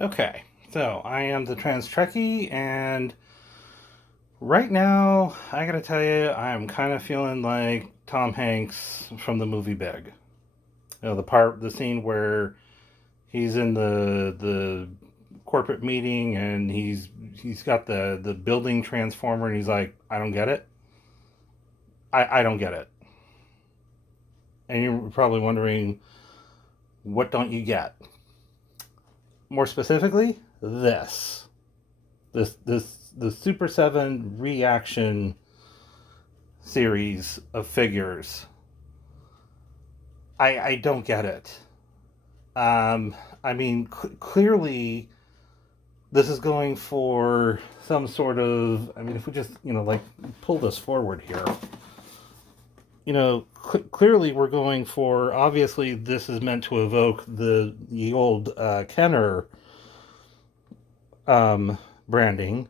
Okay, so I am the Trans Trekkie, and right now, I gotta tell you, I'm kind of feeling like Tom Hanks from the movie Big. The scene where he's in the corporate meeting and he's got the building transformer, and he's like, I don't get it. I don't get it. And you're probably wondering, what don't you get? More specifically, the Super 7 reaction series of figures. I don't get it. I mean, clearly, this is going for some sort of. I mean, if we just, like, pull this forward here, clearly we're going for. Obviously, this is meant to evoke the old Kenner branding.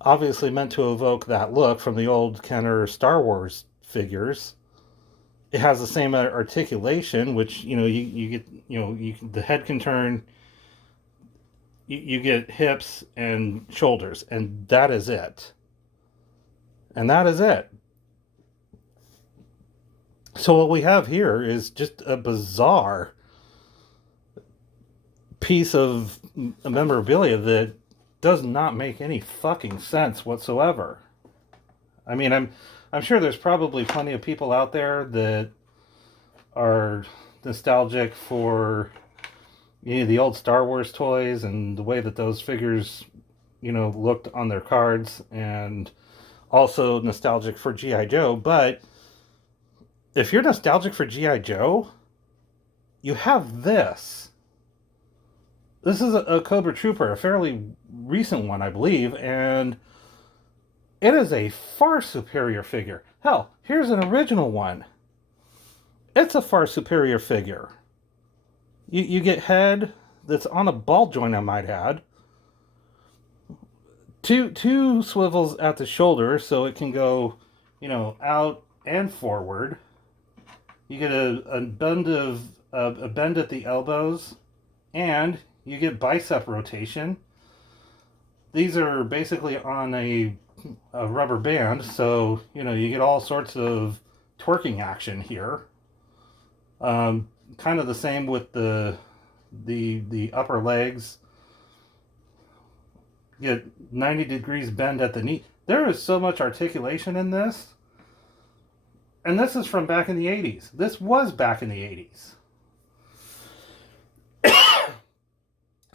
Obviously, meant to evoke that look from the old Kenner Star Wars figures. It has the same articulation, which you get. The head can turn. You get hips and shoulders, and that is it. And that is it. So what we have here is just a bizarre piece of memorabilia that does not make any fucking sense whatsoever. I mean, I'm sure there's probably plenty of people out there that are nostalgic for the old Star Wars toys and the way that those figures looked on their cards, and also nostalgic for GI Joe. But if you're nostalgic for GI Joe, you have this. This is a Cobra Trooper, a fairly recent one, I believe, and it is a far superior figure. Hell, here's an original one. It's a far superior figure. You get head that's on a ball joint, I might add. Two swivels at the shoulder, so it can go, out and forward. You get a bend at the elbows, and you get bicep rotation. These are basically on a rubber band, so you get all sorts of twerking action here. Kind of the same with the upper legs. You get 90 degrees bend at the knee. There is so much articulation in this. And this is from back in the 80s. This was back in the 80s.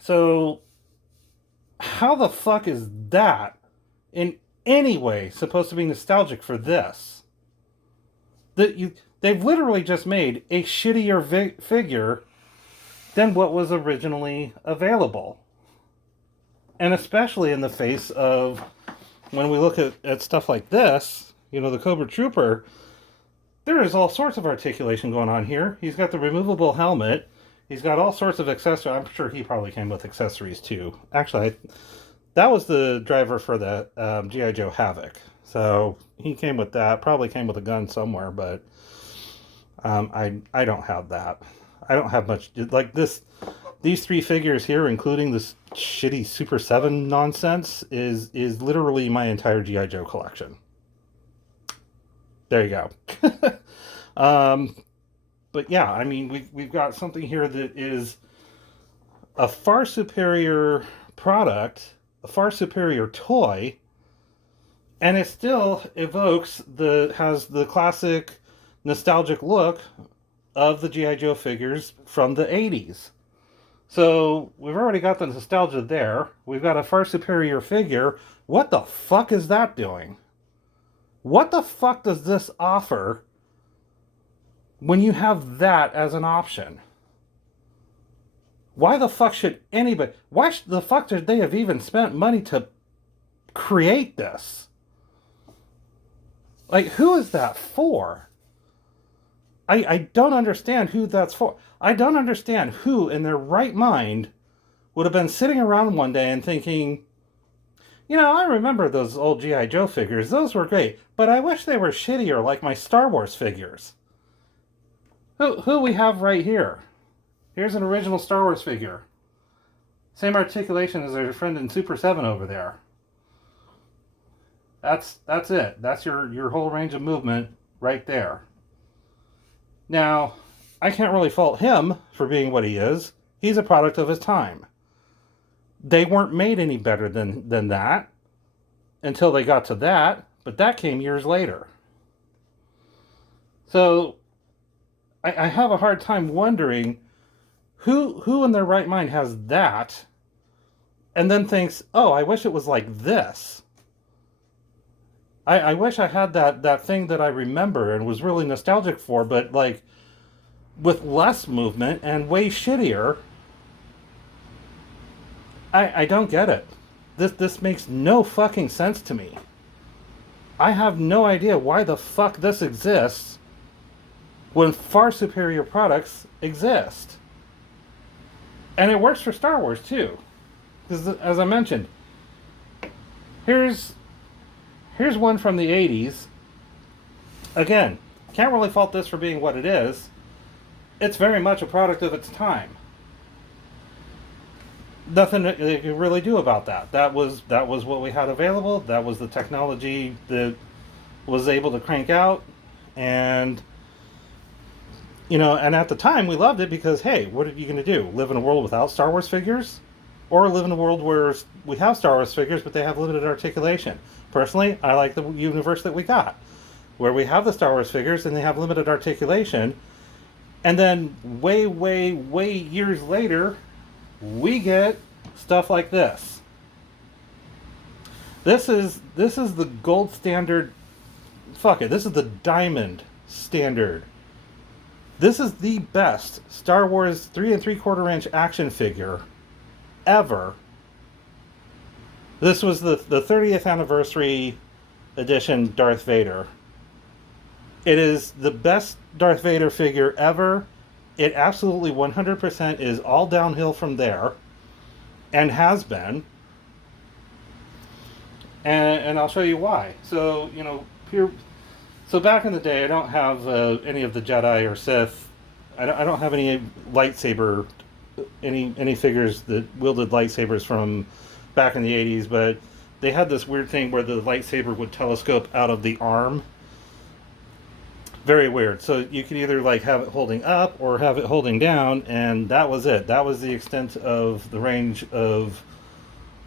So, how the fuck is that in any way supposed to be nostalgic for this? They've literally just made a shittier figure than what was originally available. And especially in the face of when we look at stuff like this, the Cobra Trooper, there is all sorts of articulation going on here. He's got the removable helmet. He's got all sorts of accessories. I'm sure he probably came with accessories too. Actually, that was the driver for the G.I. Joe Havoc. So he came with that. Probably came with a gun somewhere, but I don't have that. I don't have much. Like this. These three figures here, including this shitty Super 7 nonsense, is literally my entire G.I. Joe collection. There you go. But yeah, I mean, we've got something here that is a far superior product, a far superior toy, and it still has the classic nostalgic look of the G.I. Joe figures from the 80s. So we've already got the nostalgia there. We've got a far superior figure. What the fuck is that doing? What the fuck does this offer when you have that as an option? Why the fuck should anybody... Why the fuck should they have even spent money to create this? Like, who is that for? I don't understand who that's for. I don't understand who in their right mind would have been sitting around one day and thinking, I remember those old G.I. Joe figures. Those were great, but I wish they were shittier like my Star Wars figures. Who we have right here? Here's an original Star Wars figure. Same articulation as our friend in Super 7 over there. That's it. That's your whole range of movement right there. Now, I can't really fault him for being what he is. He's a product of his time. They weren't made any better than that until they got to that, but that came years later. So I have a hard time wondering who in their right mind has that and then thinks, oh, I wish it was like this. I wish I had that thing that I remember and was really nostalgic for, but like with less movement and way shittier. I don't get it. This makes no fucking sense to me. I have no idea why the fuck this exists when far superior products exist. And it works for Star Wars too. Because as I mentioned, here's one from the 80s. Again, can't really fault this for being what it is. It's very much a product of its time. Nothing they could really do about that. That was what we had available. That was the technology that was able to crank out. And and at the time we loved it because, hey, what are you going to do? Live in a world without Star Wars figures? Or live in a world where we have Star Wars figures, but they have limited articulation? Personally, I like the universe that we got, where we have the Star Wars figures and they have limited articulation. And then way, way, way years later, we get stuff like this. This is the gold standard. Fuck it, this is the diamond standard. This is the best Star Wars 3 3/4 inch action figure ever. This was the 30th anniversary edition Darth Vader. It is the best Darth Vader figure ever. It absolutely 100% is all downhill from there, and has been. And I'll show you why. So so back in the day, I don't have any of the Jedi or Sith. I don't have any lightsaber, any figures that wielded lightsabers from back in the 80s. But they had this weird thing where the lightsaber would telescope out of the arm. Very weird. So you could either like have it holding up or have it holding down, and that was it. That was the extent of the range of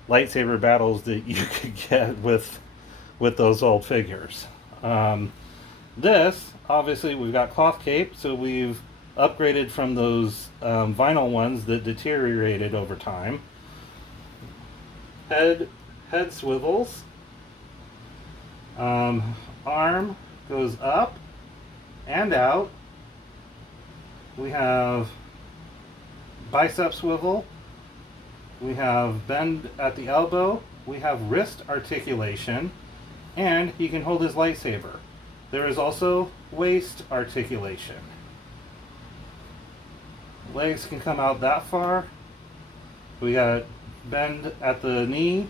lightsaber battles that you could get with those old figures. This, obviously, we've got cloth cape, so we've upgraded from those vinyl ones that deteriorated over time. Head swivels. Arm goes up and out. We have bicep swivel. We have bend at the elbow. We have wrist articulation. And he can hold his lightsaber. There is also waist articulation. Legs can come out that far. We got bend at the knee.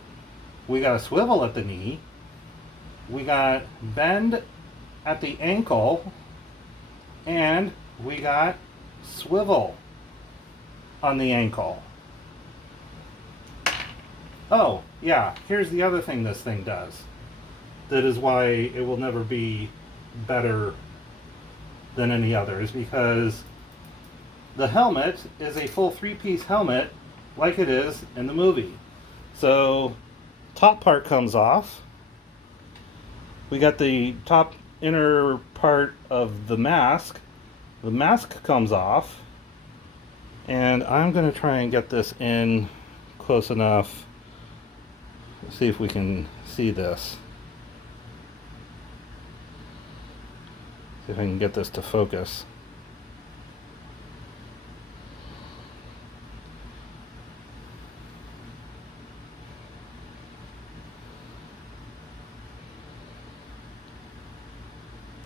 We got a swivel at the knee. We got bend at the ankle. And we got swivel on the ankle. Oh, yeah, here's the other thing this thing does. That is why it will never be better than any others, because the helmet is a full 3-piece helmet like it is in the movie. So, top part comes off. We got the top inner part of the mask. The mask comes off. And I'm going to try and get this in close enough. Let's see if we can see this. See if I can get this to focus.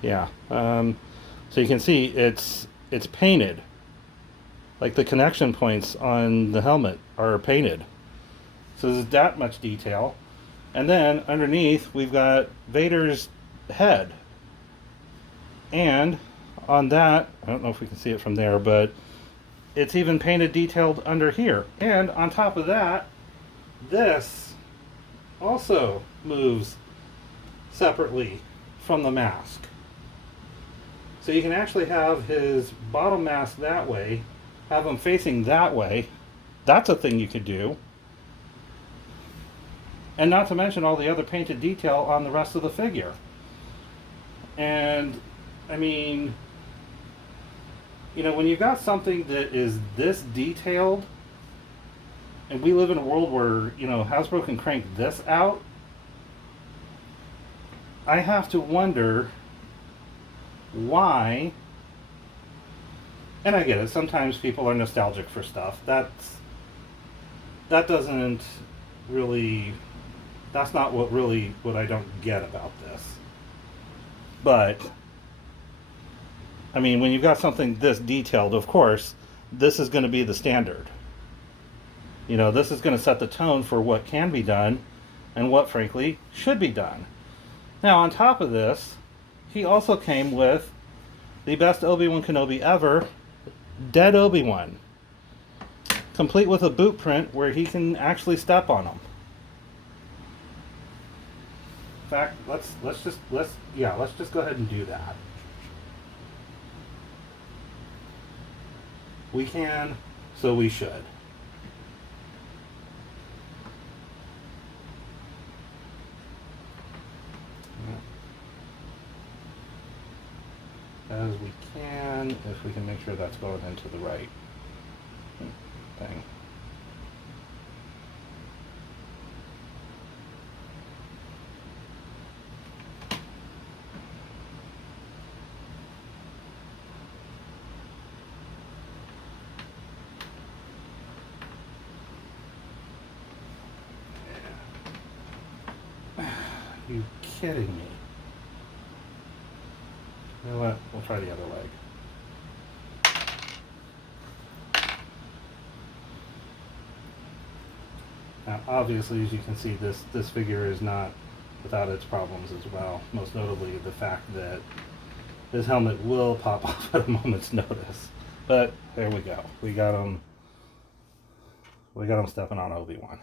Yeah. So you can see it's painted. Like the connection points on the helmet are painted. So there's that much detail. And then underneath we've got Vader's head. And on that, I don't know if we can see it from there, but it's even painted detailed under here. And on top of that, this also moves separately from the mask. So you can actually have his bottom mask that way, have him facing that way. That's a thing you could do. And not to mention all the other painted detail on the rest of the figure. And, I mean, you know, when you've got something that is this detailed, and we live in a world where, you know, Hasbro can crank this out, I have to wonder why. And I get it, sometimes people are nostalgic for stuff. That doesn't really, that's not what I don't get about this. But, I mean, when you've got something this detailed, of course, this is going to be the standard. You know, this is going to set the tone for what can be done and what, frankly, should be done. Now, on top of this, he also came with the best Obi-Wan Kenobi ever, Dead Obi-Wan, complete with a boot print where he can actually step on them. In fact, let's just go ahead and do that. We can, so we should. As we can, if we can make sure that's going into the right thing. You kidding me? You know what? We'll try the other leg. Now, obviously, as you can see, this figure is not without its problems as well. Most notably, the fact that his helmet will pop off at a moment's notice. But there we go. We got him. We got him stepping on Obi-Wan.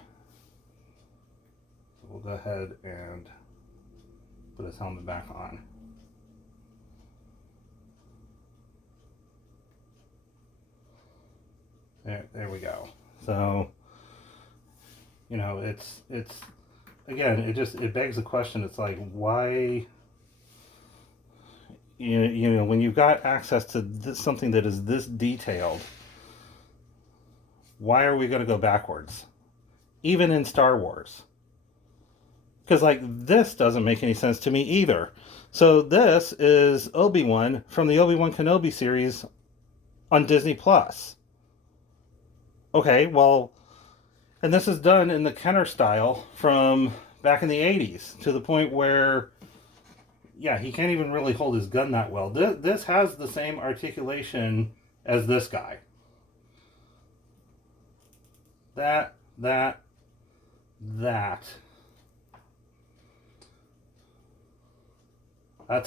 So we'll go ahead and put his helmet back on. There we go. So, you know, it's again, it begs the question. It's like, why, you know, when you've got access to something that is this detailed, why are we going to go backwards, even in Star Wars? Because, like, this doesn't make any sense to me either. So this is Obi-Wan from the Obi-Wan Kenobi series on Disney Plus. Okay, well, and this is done in the Kenner style from back in the 80s, to the point where, yeah, he can't even really hold his gun that well. This has the same articulation as this guy. That. That's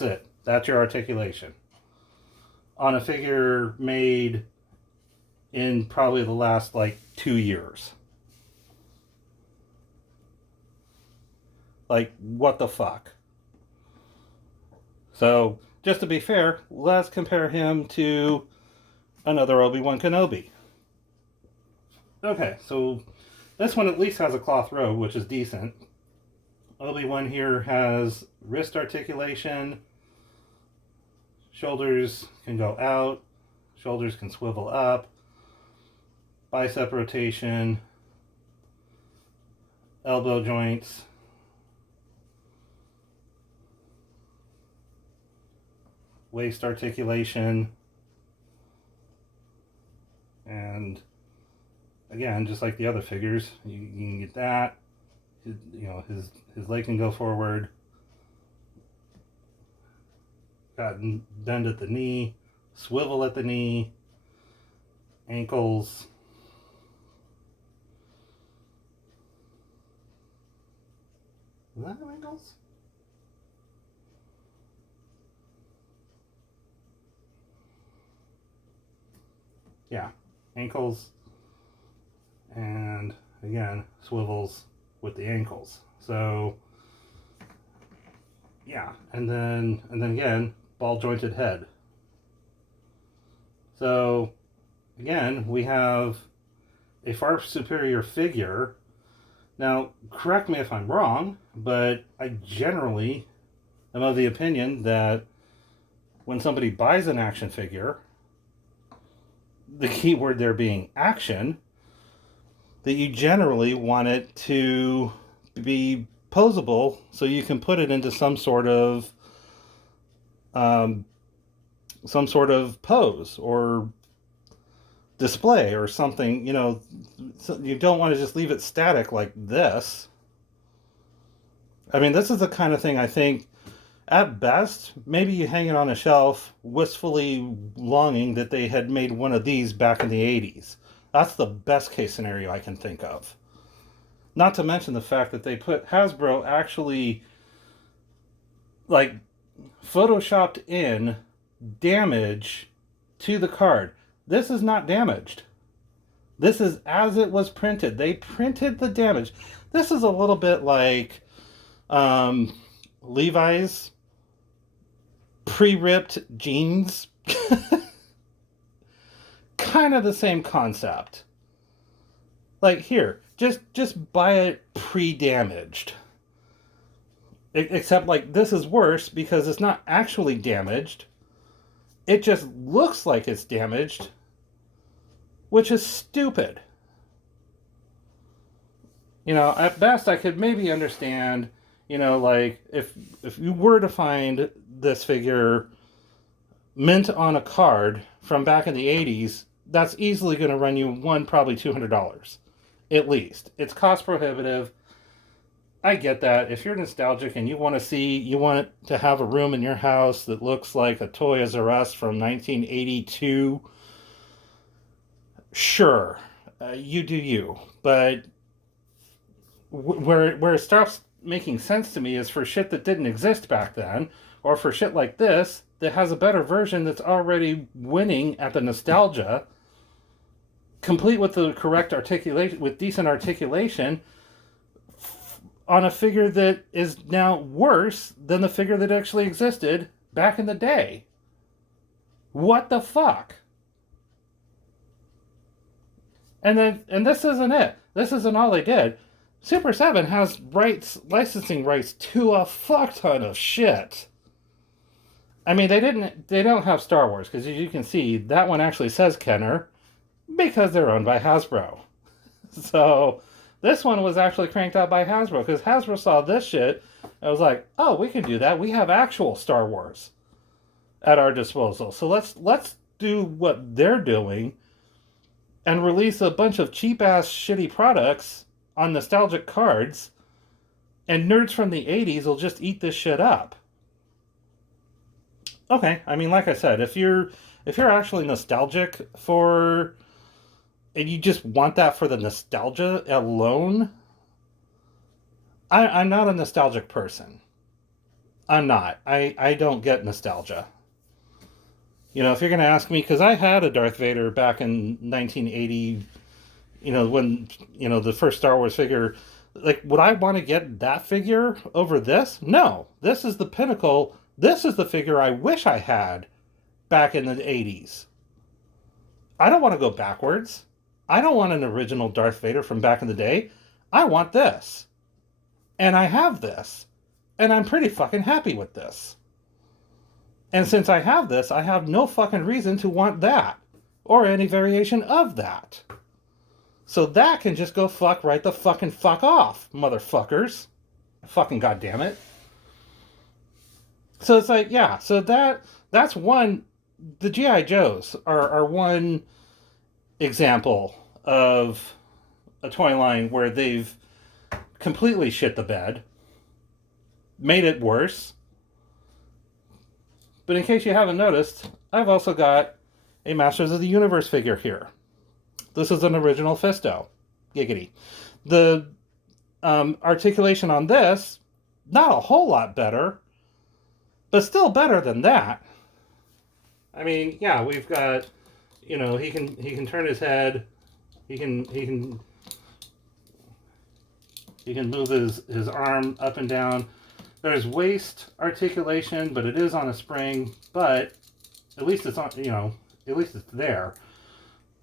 it. That's your articulation. On a figure made in probably the last, like, 2 years. Like, what the fuck? So, just to be fair, let's compare him to another Obi-Wan Kenobi. Okay, so this one at least has a cloth robe, which is decent. Obi-Wan here has wrist articulation. Shoulders can go out. Shoulders can swivel up. Bicep rotation. Elbow joints. Waist articulation. And again, just like the other figures, you can get that. You know, his leg can go forward. Got bend at the knee, swivel at the knee, ankles. Is that ankles? Yeah. ankles, and again, swivels with the ankles. So yeah, and then again, ball jointed head. So again, we have a far superior figure. Now, correct me if I'm wrong, but I generally am of the opinion that when somebody buys an action figure, the key word there being action, that you generally want it to be posable so you can put it into some sort of pose or display or something. You know, so you don't want to just leave it static like this. I mean, this is the kind of thing I think, at best, maybe you hang it on a shelf, wistfully longing that they had made one of these back in the 80s. That's the best case scenario I can think of. Not to mention the fact that they put Hasbro actually, like, photoshopped in damage to the card. This is not damaged. This is as it was printed. They printed the damage. This is a little bit like Levi's pre-ripped jeans. Kind of the same concept. Like, here, just buy it pre-damaged. Except, like, this is worse because it's not actually damaged. It just looks like it's damaged, which is stupid. You know, at best I could maybe understand, you know, like, if you were to find this figure mint on a card from back in the 80s, that's easily going to run you probably $200 at least. It's cost prohibitive. I get that. If you're nostalgic and you want it to have a room in your house that looks like a Toys R Us from 1982, sure, you do you. But where it starts making sense to me is for shit that didn't exist back then, or for shit like this that has a better version that's already winning at the nostalgia, complete with the correct articulation, with decent articulation, on a figure that is now worse than the figure that actually existed back in the day. What the fuck? And this isn't it. This isn't all they did. Super 7 has licensing rights to a fuck ton of shit. I mean, they don't have Star Wars, because as you can see, that one actually says Kenner, because they're owned by Hasbro. So this one was actually cranked out by Hasbro, because Hasbro saw this shit and was like, oh, we can do that. We have actual Star Wars at our disposal. So let's do what they're doing and release a bunch of cheap-ass shitty products on nostalgic cards, and nerds from the 80s will just eat this shit up. Okay, I mean, like I said, if you're actually nostalgic for, and you just want that for the nostalgia alone, I'm not a nostalgic person. I'm not. I don't get nostalgia. You know, if you're going to ask me, because I had a Darth Vader back in 1980, you know, when, you know, the first Star Wars figure, like, would I want to get that figure over this? No. This is the pinnacle. This is the figure I wish I had back in the 80s. I don't want to go backwards. I don't want an original Darth Vader from back in the day. I want this. And I have this. And I'm pretty fucking happy with this. And since I have this, I have no fucking reason to want that. Or any variation of that. So that can just go fuck off, motherfuckers. Fucking goddamn it. So it's like, yeah, so that's one, the G.I. Joes are one example of a toy line where they've completely shit the bed, made it worse. But in case you haven't noticed, I've also got a Masters of the Universe figure here. This is an original Fisto. Giggity. The articulation on this, not a whole lot better, but still better than that. I mean, yeah, we've got, you know, he can turn his head. He can move his arm up and down. There's waist articulation, but it is on a spring. But at least it's on, you know, at least it's there.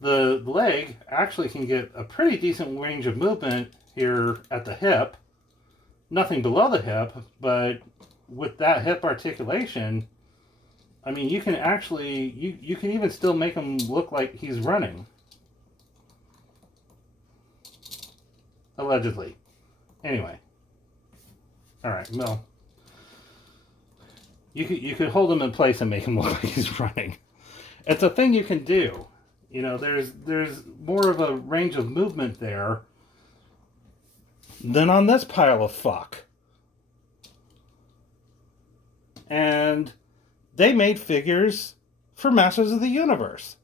The leg actually can get a pretty decent range of movement here at the hip. Nothing below the hip, but with that hip articulation, I mean, you can actually, you can even still make him look like he's running. Allegedly. Anyway. Alright, well. You could hold him in place and make him look like he's running. It's a thing you can do. You know, there's more of a range of movement there than on this pile of fuck. And they made figures for Masters of the Universe.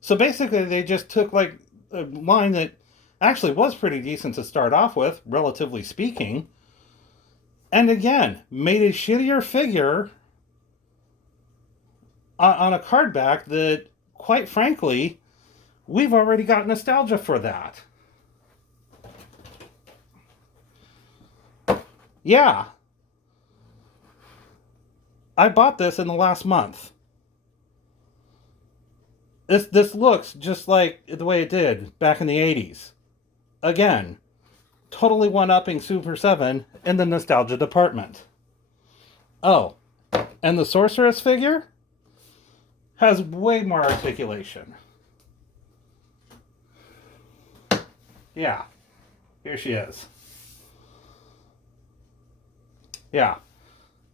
So basically they just took like a line that actually was pretty decent to start off with, relatively speaking, and again, made a shittier figure on a card back that, quite frankly, we've already got nostalgia for that. Yeah. I bought this in the last month. This looks just like the way it did back in the 80s. Again, totally one-upping Super 7 in the nostalgia department. Oh, and the Sorceress figure has way more articulation. Yeah, here she is. Yeah,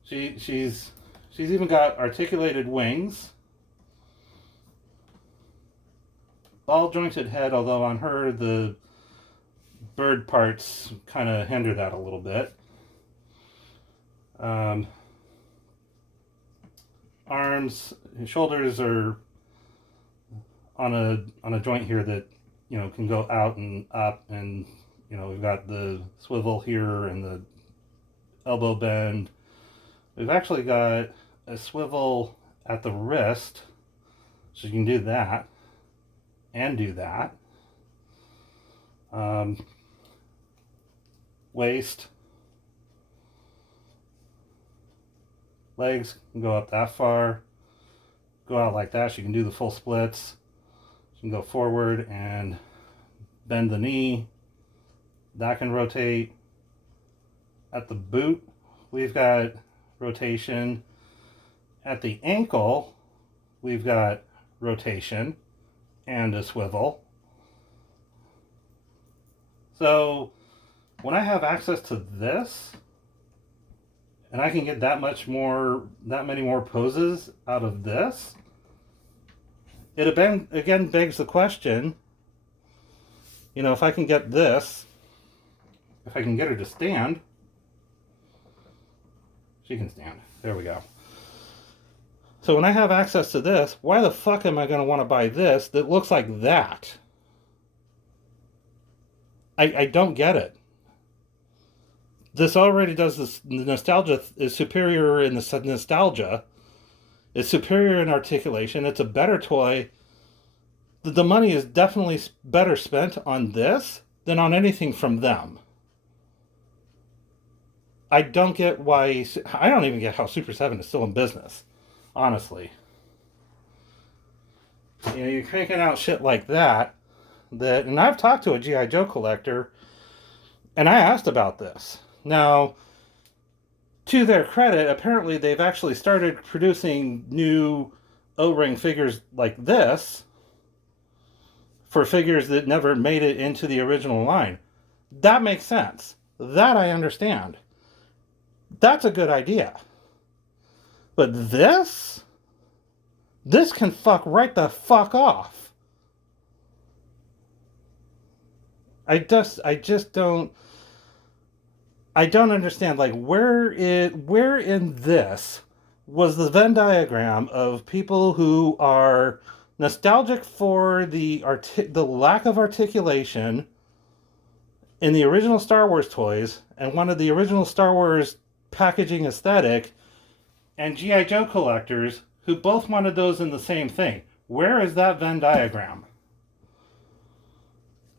she's even got articulated wings. Ball jointed head, although on her the bird parts kind of hinder that a little bit. Arms, shoulders are on a joint here that, you know, can go out and up, and, you know, we've got the swivel here and the elbow bend. We've actually got a swivel at the wrist, so you can do that and do that. Waist, legs can go up that far, go out like that. So you can do the full splits. You can go forward and bend the knee. That can rotate. At the boot, we've got rotation. At the ankle, we've got rotation and a swivel. So when I have access to this, and I can get that many more poses out of this, it again begs the question, you know, if I can get this, if I can get her to stand, she can stand. There we go. So when I have access to this, why the fuck am I going to want to buy this that looks like that? I don't get it. This already does this. The nostalgia is superior in the nostalgia. It's superior in articulation. It's a better toy. The money is definitely better spent on this than on anything from them. I don't get why. I don't even get how Super 7 is still in business. Honestly. You know, you're cranking out shit like that. And I've talked to a G.I. Joe collector, and I asked about this. Now, to their credit, apparently they've actually started producing new O-ring figures like this for figures that never made it into the original line. That makes sense. That I understand. That's a good idea. But this can fuck right the fuck off. I just don't understand, like, where in this was the Venn diagram of people who are nostalgic for the lack of articulation in the original Star Wars toys and wanted the original Star Wars packaging aesthetic, and G.I. Joe collectors who both wanted those in the same thing. Where is that Venn diagram?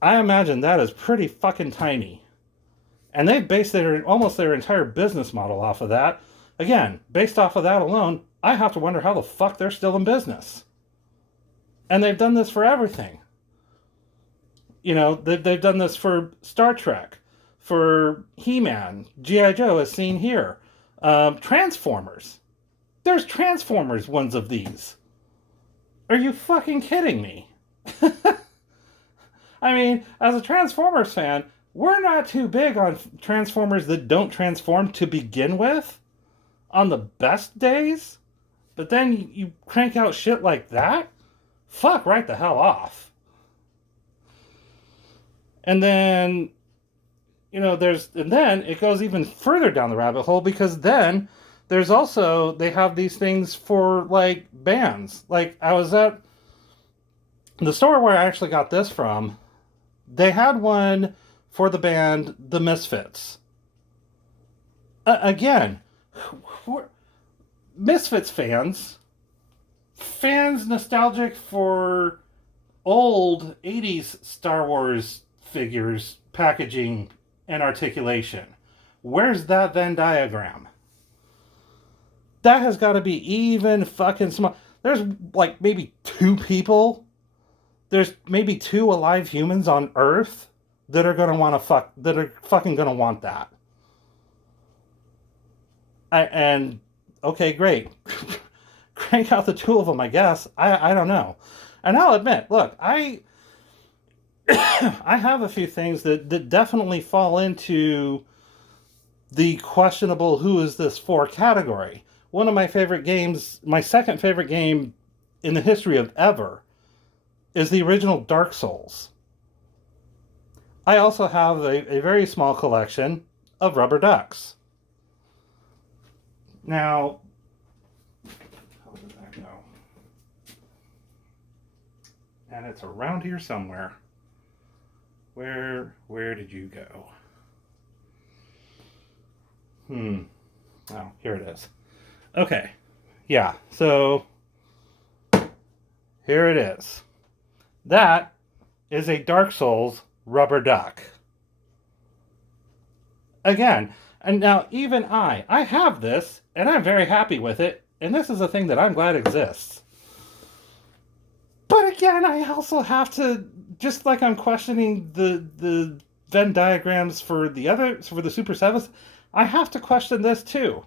I imagine that is pretty fucking tiny. And they based almost their entire business model off of that. Again, based off of that alone, I have to wonder how the fuck they're still in business. And they've done this for everything. They've done this for Star Trek, for He-Man, G.I. Joe, as seen here. Transformers. There's Transformers ones of these. Are you fucking kidding me? I mean, as a Transformers fan, we're not too big on Transformers that don't transform to begin with on the best days. But then you crank out shit like that? Fuck right the hell off. And then, and then it goes even further down the rabbit hole, because then there's also, they have these things for, like, bands. Like, I was at the store where I actually got this from. They had one for the band The Misfits. Again, Misfits fans nostalgic for old 80s Star Wars figures, packaging, and articulation. Where's that Venn diagram? That has got to be even fucking small. There's like maybe 2 people. There's maybe 2 alive humans on Earth that are gonna want to that are fucking gonna want that. And okay, great. Crank out the 2 of them, I guess. I don't know. And I'll admit, look, I have a few things that definitely fall into the questionable who is this for category. One of my favorite games, my second favorite game in the history of ever, is the original Dark Souls. I also have a very small collection of rubber ducks. Now, how did that go? And it's around here somewhere. Where did you go? Oh, here it is. Okay. Yeah, so here it is. That is a Dark Souls rubber duck. Again, and now even I have this, and I'm very happy with it, and this is a thing that I'm glad exists. But again, I also have to, just like I'm questioning the Venn diagrams for the Super 7's, I have to question this too.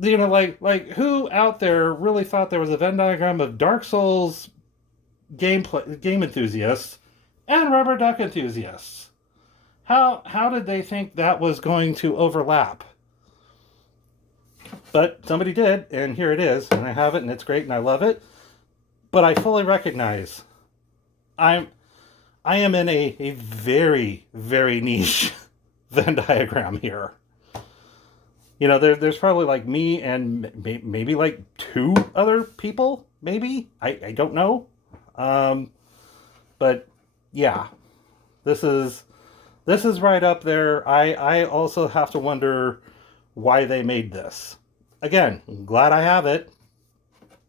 Like who out there really thought there was a Venn diagram of Dark Souls game enthusiasts and rubber duck enthusiasts? How did they think that was going to overlap? But somebody did, and here it is, and I have it, and it's great, and I love it. But I fully recognize I am in a very, very niche Venn diagram here. There's probably like me and maybe like 2 other people, maybe. I don't know. But yeah, this is right up there. I also have to wonder why they made this. Again, I'm glad I have it,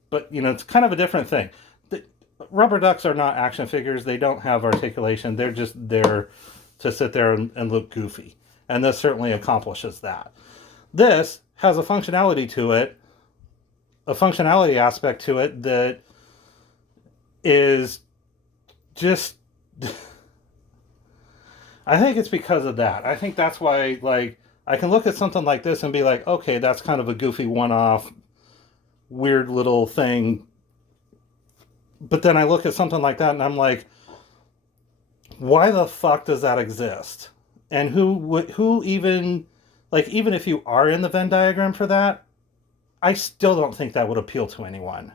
but it's kind of a different thing. The rubber ducks are not action figures. They don't have articulation. They're just there to sit there and look goofy. And this certainly accomplishes that. This has a functionality to it, a functionality aspect to it that is just... I think it's because of that. I think that's why, like, I can look at something like this and be like, okay, that's kind of a goofy one-off, weird little thing. But then I look at something like that and I'm like, why the fuck does that exist? And who even, like, even if you are in the Venn diagram for that, I still don't think that would appeal to anyone.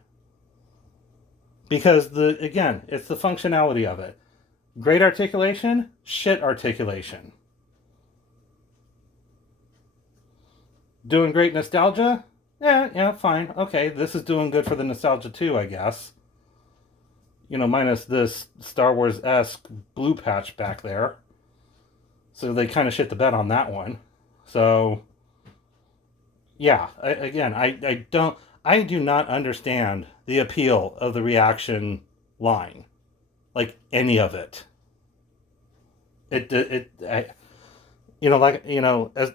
Because, again, it's the functionality of it. Great articulation, shit articulation. Doing great nostalgia? Yeah, fine. Okay, this is doing good for the nostalgia too, I guess. Minus this Star Wars-esque blue patch back there. So they kind of shit the bed on that one. So, yeah, I I do not understand the appeal of the reaction line, like any of it. As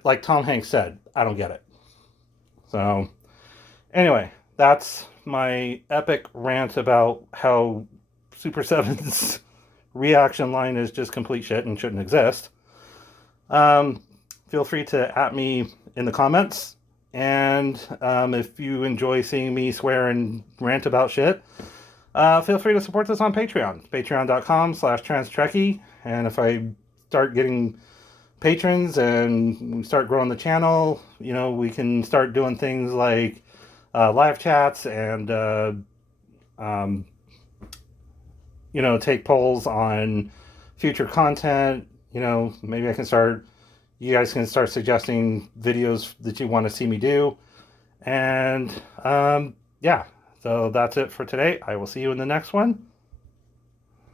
like Tom Hanks said, I don't get it. So anyway, that's my epic rant about how Super 7's reaction line is just complete shit and shouldn't exist. Feel free to at me in the comments. And if you enjoy seeing me swear and rant about shit, feel free to support this on Patreon. Patreon.com/transtrekkie. And if I start getting patrons and we start growing the channel, we can start doing things like live chats and, take polls on future content. Maybe you guys can start suggesting videos that you want to see me do. And yeah, so that's it for today. I will see you in the next one.